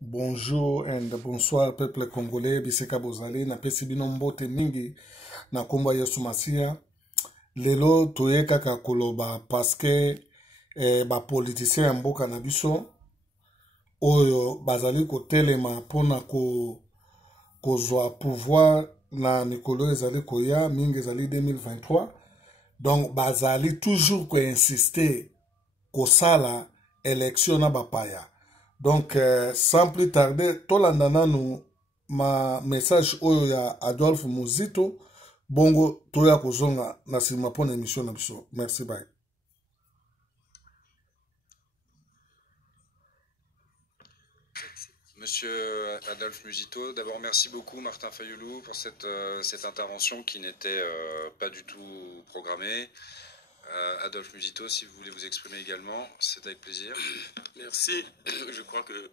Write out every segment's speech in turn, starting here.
Bonjour and bonsoir peuple congolais biseka bozali na pesi bino mbote mingi na kombo ya Yesu Masia. Lelo toye kaka koloba paske ba politicien ya mboka na biso oyo bazali kotelema pona kozwa pouvoir na mikolo ezali koya mingi ezali 2023. Donc bazali toujours ko insister kosala élection na bapaya. Donc, sans plus tarder, tolandana nous ma message oyo ya Adolphe Muzito, bongo toya kozonga na sima pona émission na biso. Merci, bye. Monsieur Adolphe Muzito, d'abord merci beaucoup Martin Fayoulou pour cette intervention qui n'était pas du tout programmée. Adolphe Muzito, si vous voulez vous exprimer également, c'est avec plaisir. Merci. Je crois que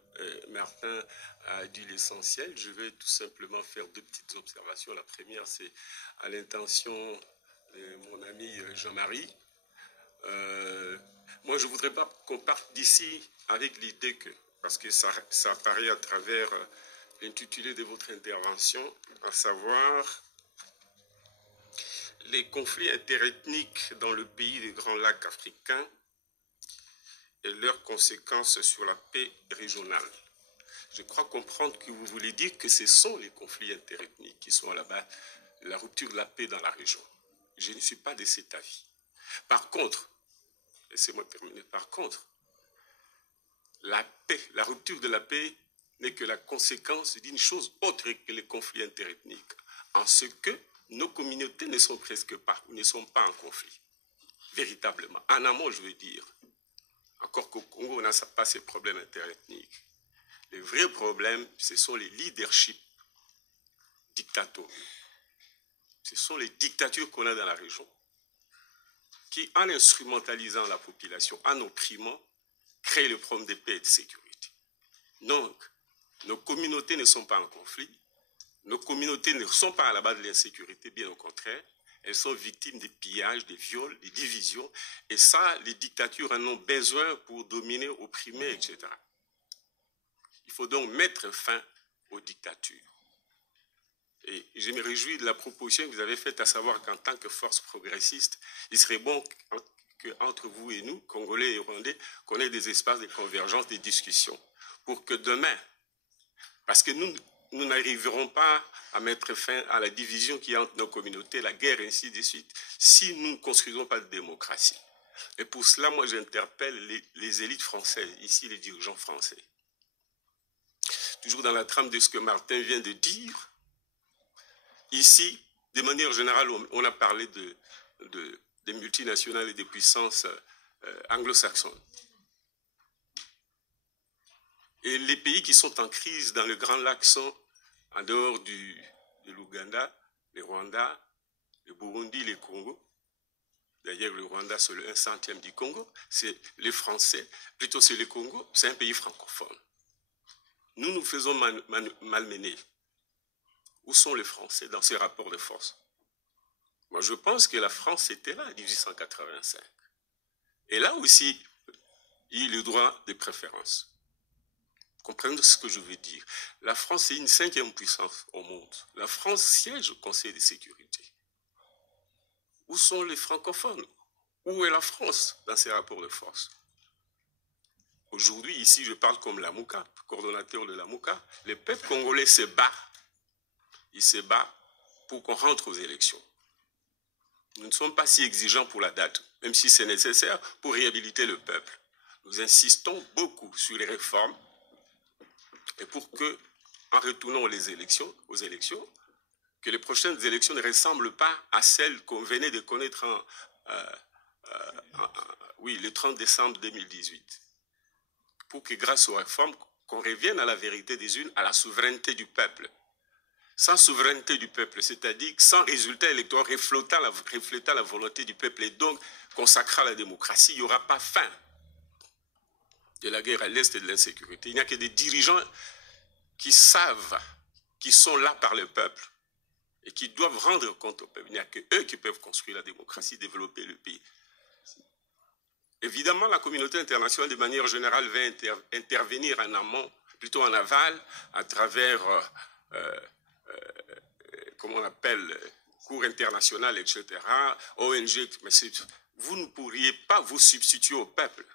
Martin a dit l'essentiel. Je vais tout simplement faire deux petites observations. La première, c'est à l'intention de mon ami Jean-Marie. Moi, je ne voudrais pas qu'on parte d'ici avec l'idée que, parce que ça apparaît à travers l'intitulé de votre intervention, à savoir les conflits interethniques dans le pays des Grands Lacs africains et leurs conséquences sur la paix régionale. Je crois comprendre que vous voulez dire que ce sont les conflits interethniques qui sont là-bas, la rupture de la paix dans la région. Je ne suis pas de cet avis. Par contre, laissez-moi terminer, par contre, la paix, la rupture de la paix n'est que la conséquence d'une chose autre que les conflits interethniques, en ce que nos communautés ne sont presque pas, ou ne sont pas en conflit, véritablement. En amont, je veux dire, encore qu'au Congo, on n'a pas ces problèmes interethniques. Les vrais problèmes, ce sont les leaderships dictatoriaux. Ce sont les dictatures qu'on a dans la région, qui, en instrumentalisant la population, en opprimant, créent le problème de paix et de sécurité. Donc, nos communautés ne sont pas en conflit. Nos communautés ne sont pas à la base de l'insécurité, bien au contraire. Elles sont victimes des pillages, des viols, des divisions. Et ça, les dictatures en ont besoin pour dominer, opprimer, etc. Il faut donc mettre fin aux dictatures. Et je me réjouis de la proposition que vous avez faite, à savoir qu'en tant que force progressiste, il serait bon qu'entre vous et nous, Congolais et Rwandais, qu'on ait des espaces de convergence, des discussions, pour que demain, parce que nous n'arriverons pas à mettre fin à la division qui est entre nos communautés, la guerre, ainsi de suite, si nous ne construisons pas de démocratie. Et pour cela, moi, j'interpelle les élites françaises, ici les dirigeants français. Toujours dans la trame de ce que Martin vient de dire, ici, de manière générale, on a parlé des multinationales et des puissances anglo-saxonnes. Et les pays qui sont en crise dans le Grand Lac sont, en dehors de l'Ouganda, le Rwanda, le Burundi, le Congo. D'ailleurs, le Rwanda, c'est le 1/100 du Congo. C'est les Français, plutôt c'est le Congo, c'est un pays francophone. Nous nous faisons malmener. Où sont les Français dans ces rapports de force? Moi, je pense que la France était là en 1885. Et là aussi, il y a le droit de préférence. Comprenez ce que je veux dire. La France est une 5e puissance au monde. La France siège au Conseil de sécurité. Où sont les francophones? Où est la France dans ces rapports de force? Aujourd'hui, ici, je parle comme la Mouka, coordonnateur de la Mouka. Le peuple congolais se bat. Il se bat pour qu'on rentre aux élections. Nous ne sommes pas si exigeants pour la date, même si c'est nécessaire pour réhabiliter le peuple. Nous insistons beaucoup sur les réformes et pour que, en retournant aux élections, que les prochaines élections ne ressemblent pas à celles qu'on venait de connaître le 30 décembre 2018. Pour que grâce aux réformes, qu'on revienne à la vérité des unes, à la souveraineté du peuple. Sans souveraineté du peuple, c'est-à-dire sans résultat électoral reflétant la volonté du peuple et donc consacrant la démocratie, il n'y aura pas fin de la guerre à l'Est et de l'insécurité. Il n'y a que des dirigeants qui savent, qui sont là par le peuple et qui doivent rendre compte au peuple. Il n'y a que eux qui peuvent construire la démocratie, développer le pays. Évidemment, la communauté internationale, de manière générale, va intervenir en amont plutôt en aval, à travers, comment on appelle, Cour internationale, etc., ONG, mais vous ne pourriez pas vous substituer au peuple.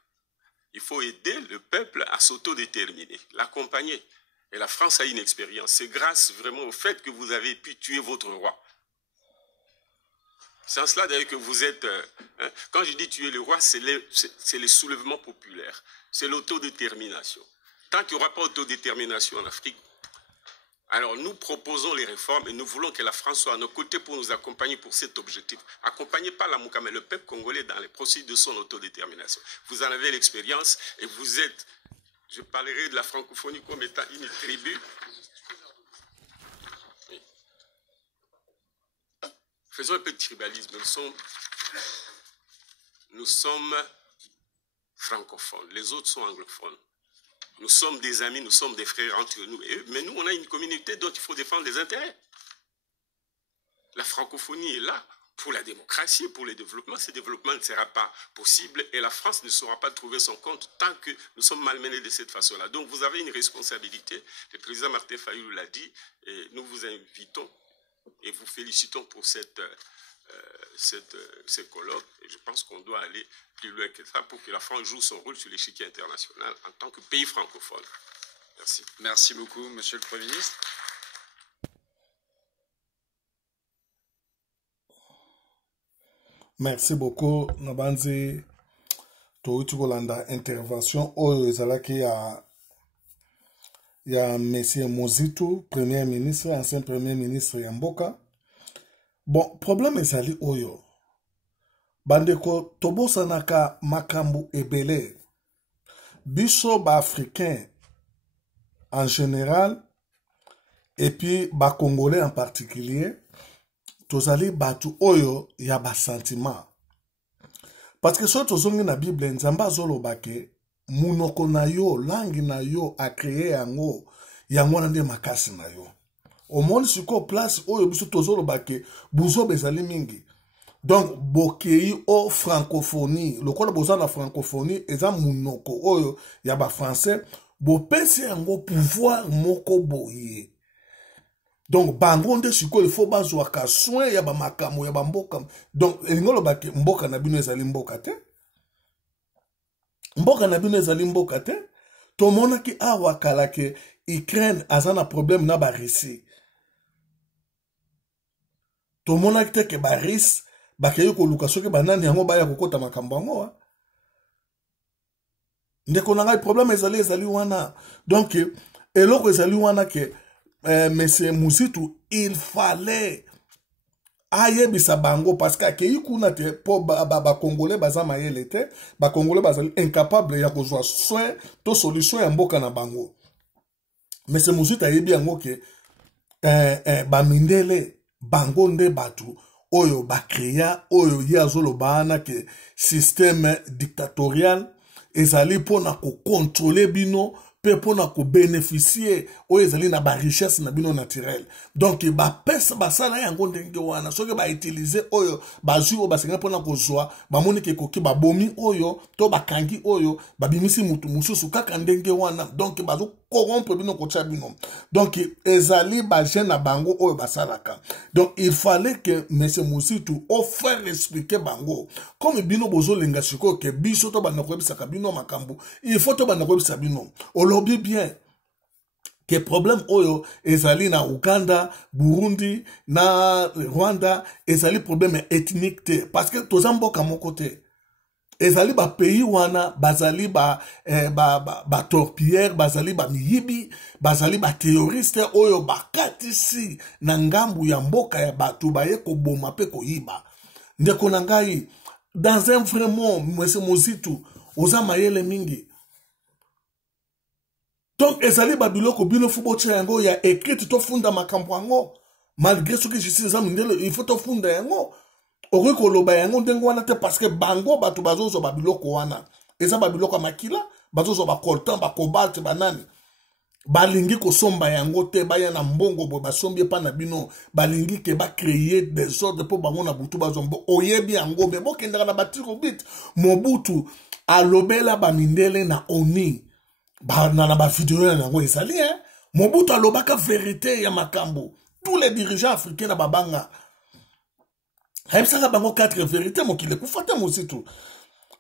Il faut aider le peuple à s'autodéterminer, l'accompagner. Et la France a une expérience. C'est grâce vraiment au fait que vous avez pu tuer votre roi. C'est en cela d'ailleurs que vous êtes... quand je dis tuer le roi, c'est les soulèvements populaires. C'est l'autodétermination. Tant qu'il n'y aura pas d'autodétermination en Afrique, alors nous proposons les réformes et nous voulons que la France soit à nos côtés pour nous accompagner pour cet objectif. Accompagnez pas la Mouka, mais le peuple congolais dans les processus de son autodétermination. Vous en avez l'expérience et vous êtes... Je parlerai de la francophonie comme étant une tribu. Oui. Faisons un peu de tribalisme. Nous sommes francophones. Les autres sont anglophones. Nous sommes des amis, nous sommes des frères entre nous. Mais nous, on a une communauté dont il faut défendre les intérêts. La francophonie est là pour la démocratie, pour le développement. Ce développement ne sera pas possible et la France ne saura pas trouver son compte tant que nous sommes malmenés de cette façon-là. Donc vous avez une responsabilité. Le président Martin Fayulu l'a dit et nous vous invitons et vous félicitons pour ce colloque. Et je pense qu'on doit aller plus loin que ça pour que la France joue son rôle sur l'échiquier international en tant que pays francophone. Merci. Merci beaucoup, Monsieur le Premier ministre. Merci beaucoup, Nabanzi. Touti kolanda intervention oyo ezalaki ya Monsieur Mozitu, Premier ministre, ancien Premier ministre ya mboka. Bon, problème ezali oyo. Bandeko tobosanaka makambu ebele. Biso ba africain en général et puis ba congolais en particulier. Tozali batu oyo ya ba sentiment. Parce que so tozongi na Bible nzamba azoloba ke munoko na yo, langi na yo a créé yango na nde makasi na yo. Omoni siko place oyo biso tozoloba ke buzobe ezali mingi. Donc bokei o francophonie, lokola boza na francophonie eza munoko oyo ya ba français, bopesi yango pouvoir moko boye. Donc bango nde siko il faut bazwaka soin ya ba makamo ya ba mboka. Donc elingolo ba mboka na bino ezali mboka te. Mboka na bino ezali mboka te. To mona ki awa kala ke Ukraine azana problème na ba Russie. To mona ki te ke ba Russie ba ke yoko luka soki banani yango ba ya kokota makambo yango. Ndeko na ngai problème ezali wana. Donc eloko ezali wana ke Monsieur Mozitu, il fallait ayebisa bango parce que akei kuna te po ba congolais baza mayele te, ba congolais bazali incapable ya kozwa soin to solution ya mboka na bango. Monsieur Mozitu ayebi yango ke ba mindele bango nde batu oyo ba créa oyo ya zoloba na ke système dictatorial ezali pona ko contrôler bino pe pona ko bénéficier oyo ezali na ba richesse na bino naturel. Donc ba pesa basala yango ndenge wana soki ba utiliser oyo ba zui ba senga pona ko zwa ba moni ke koki ba bomi oyo to ba kangi oyo ba bimisi mutu mususu kaka ndenge wana. Donc ba zo corrompre bino ko tcha bino. Donc ezali ba jeune na bango oyo basalaka. Donc il fallait que Monsieur Mozitu offre expliquer bango comme bino bozo lenga siko ke biso to ba na ko bisaka bino makambu. Il faut to ba na ko bisaka bino. Olobi bien que problème oyo ezali na Uganda, Burundi, na Rwanda, ezali problème ethnique te parce que tozamboka moko te. Ezali ba pays wana bazali ba torpilleur, bazali ba miyibi, bazali ba terroriste oyo bakatisi na ngambu ya mboka ya batu baye ko boma pe ko yiba. Ndeko na ngai dans un vrai monde Monsieur Mozitu oza mayele mingi. Donc ezali babiloko bino fubo tcha yango ya écrit to funda makambo yango malgré ce que je sais ça il faut to funda yango oko koloba yango ndengo wana te parce que bango batu bazozo babiloko wana eza babiloko makila bazozo ba coltan ba cobalt banani balingi ko somba yango te baya na mbongo bo basombi pa na bino balingi ke ba créer des ordres pour bango na butu bazombo oyebi yango be bokendaka na batiko bit Mobutu alobela ba mindele na oni na ba vidéo ya nango ezali hein. Mobutu alobaka vérité ya makambo. Tous les dirigeants africains na babanga. Haibisaka bango 4 vérités mokile kufata mositu.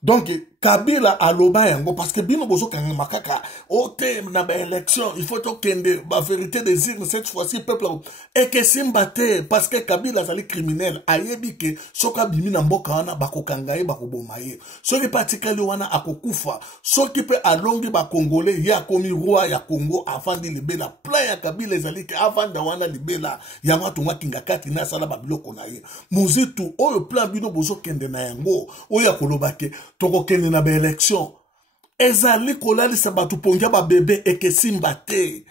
Donc, Kabila aloba yango, parce que bino bozo kanga makaka, ote na ba élection, il faut kende, ba vérité des urnes, cette fois-ci, peuple, et que simbate, parce que Kabila zali criminel, ayebi ke, soka bimi na mboka wana, bako kangaye, bako bomaye, soki patikali wana akokufa, soki pe alongi ba Congolais, ya komi roi ya Congo, avant de libela, plein ya Kabila zali ke, avant de wana libela, ya matunga kingakati na sala babiloko na ye, muzitu, oyo plan bino bozo kende na yango, oyo kolobake, toko kende na ba élection ezali kolalisa batu pongia ba bébé ekesimbate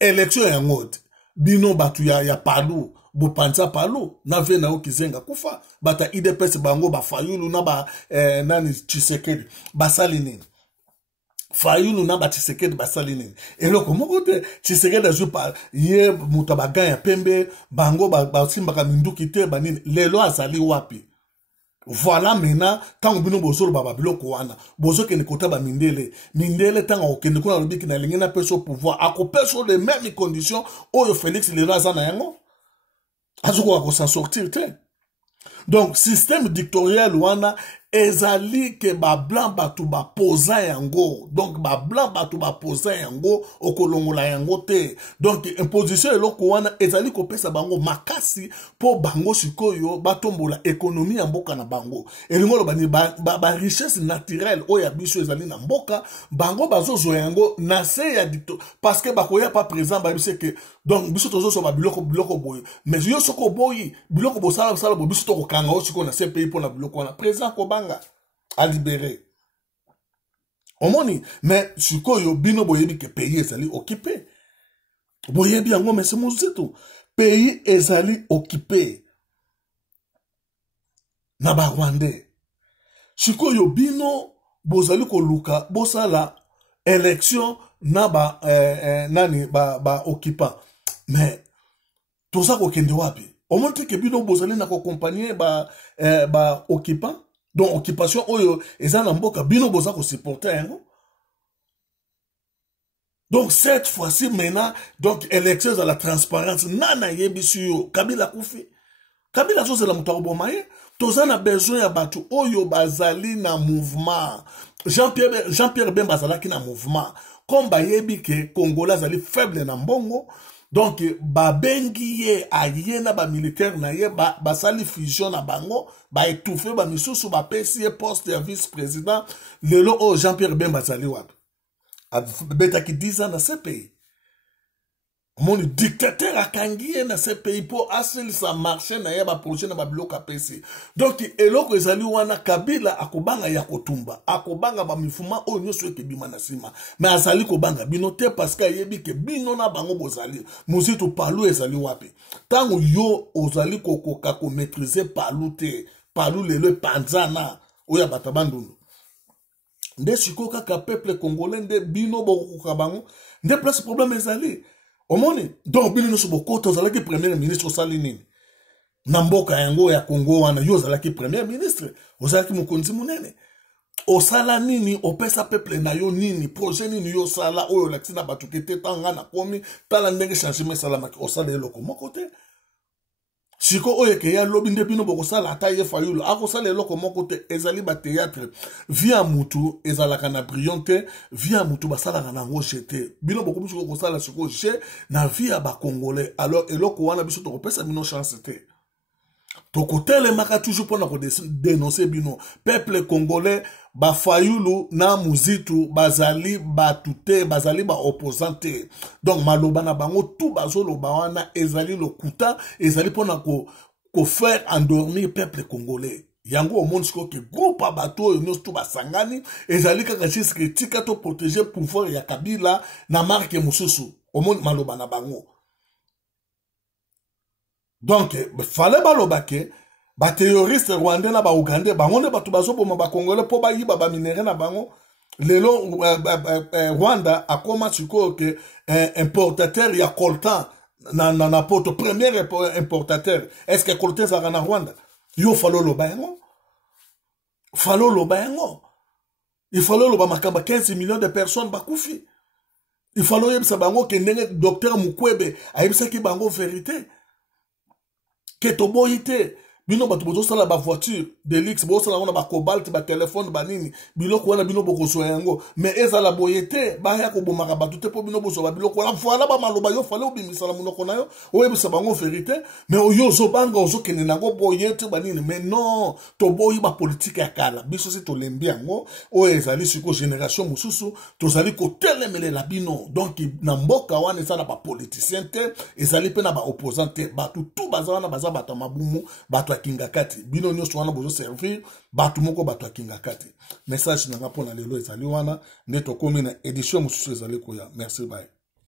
élection ya ngode bino batu ya palu bopanza palu na ve na okizenga kufa bata IDPS bango ba Fayulu na ba nani Tshisekedi basali nini Fayulu na ba Tshisekedi basali nini eloko moko te Tshisekedi azu pa ye muta baganya pembe bango ba simbaka minduki te banini lelo azali wapi. Voilà maintenant, tant que nous bozo baba biloko wana, bozo kene kota ba mindele tant que kene kuna lobi kina lingena peso pouvoir, akopé sur les mêmes conditions, oyo Félix le razana yango, azuko ako s'en sortir te. Donc système dictatorial wana ezali ke ba blanc batu ba posa yango, donc ba blanc batu ba posa yango okolongola yango te. Donc imposition eloko wana ezali kopesa bango makasi po bango sikoyo batombola économie ya mboka na bango. Elingolo bani ba richesse naturelle oya biso ezali na mboka, bango bazozo yango na se ya dicto parce que bakoya pas présent ba biso que donc biso tozo so ba biloko boy. Mais yo soko boy biloko bo sala bo biso to kokanga o siko na se pays pour na biloko wana présent ko à libérer. Omoni, mais sikoyo bino boyebi ke pays ezali occupé. Boyebi yango mais c'est mouzito. Pays ezali occupé. Na ba Rwandais. Sikoyo bino bozali ko luka bosala élection na ba nani ba occupant. Mais tout ça ko kende wapi? Omoni ke bino bozali na ko accompagner ba occupant. Donc, occupation, oyo, ezana mboka, bino boza ko supporter, hein? Donc, cette fois-ci, maintenant, donc, élection à la transparence, nana yebi suyo, Kabila koufi. Kabila chose la mutarobo maye, tozana besoin ya batu, oyo bazali na mouvement. Jean-Pierre Ben bazala ki na mouvement. Comme ba yebi ke Congolais zali faible na mbongo, donc, ba bengi ye ayena ba militaire na ye ba sali fusion na bango ba étouffer ba misusu ba pesi poste de vice-président lelo o Jean-Pierre Bemba zali wapi beta ki 10 ans na ce pays mon dictateur akangi na ce pays pour asili sa marché na ye ba projet na ba bloka pesi donc eloko ezali wana Kabila akobanga ya kotumba akobanga ba mifuma o nyoso ke bima na sima mais azali kobanga bino te parce que yebi ke bino na bango bozali muzitu palu ezali wapi tango yo ozali kokoka ko maîtriser palu te palu lelo panzana oya batabandunu nde sikoka ka peuple congolais nde bino bokoka bango nde place problème ezali omoni donc bino so bokota ozalaki premier ministre osali nini na mboka yango ya Congo wana yo ozalaki premier ministre ozalaki mokonzi munene osala nini opesa peuple na yo nini projet nini yo sala oyo lakisi na batu kete tanga na komi tala ndenge changement salamaki osala eloko moko te siko oyo ke ya lobi nde bino bokosala ata ye Fayulu akosala eloko moko te ezali ba théâtre via mutu ezalaka na brillante via mutu basalaka na ngo jete bino bokomi kosala siko je na via ba Congolais alors eloko wana biso tokopesa bino chance te tokotele maka toujours pour na ko dénoncer bino peuple congolais ba Fayulu na muzitu bazali batute bazali ba opposante donc maloba na bango tout bazoloba wana ezali lokuta ezali pona ko faire endormir peuple congolais yango au monde siko ke groupe bato oyo nyonso basangani ezali kaka juste critique to protéger pouvoir ya Kabila na marque mususu au monde maloba na bango. Donc, fallait baloba ke ba terroriste rwandais na ba ougandais bango ne batu bazoboma ba congolais po ba yiba ba minere na bango lelo Rwanda akoma siko ke importateur ya coltan na poto premier importateur est-ce que coltan za na Rwanda yo falo loba yango il fallait le bamakamba 15 millions de personnes bakufi. Il fallait yebisa bango ke ndenge docteur Mukwebe ayebisa ki bango vérité. Que toboyite bino bato bozo sala ba voiture de luxe bozo sala ngona ba cobalt ba téléphone ba nini biloko wana bino bokoso yango mais ezala boyete ba ya ko bomaka bato te po bino bozo ba biloko wana voilà ba maloba yo fallait obimisa la monoko na yo oyebisa bango vérité mais oyo zo banga ozo kene nango boyete ba nini mais non to boyi ba politique ya kala biso se to lembi yango o ezali siko génération mususu to zali ko telemelela bino donc na mboka wana ezala ba politicien te ezali pe na ba opposant te bato tout bazana baza bato mabumu bato kingakati bino nyonso wana bozo servir bato moko bato kingakati message nanga pona lelo ezali wana nde tokomi na édition mususu ezali koya merci bye.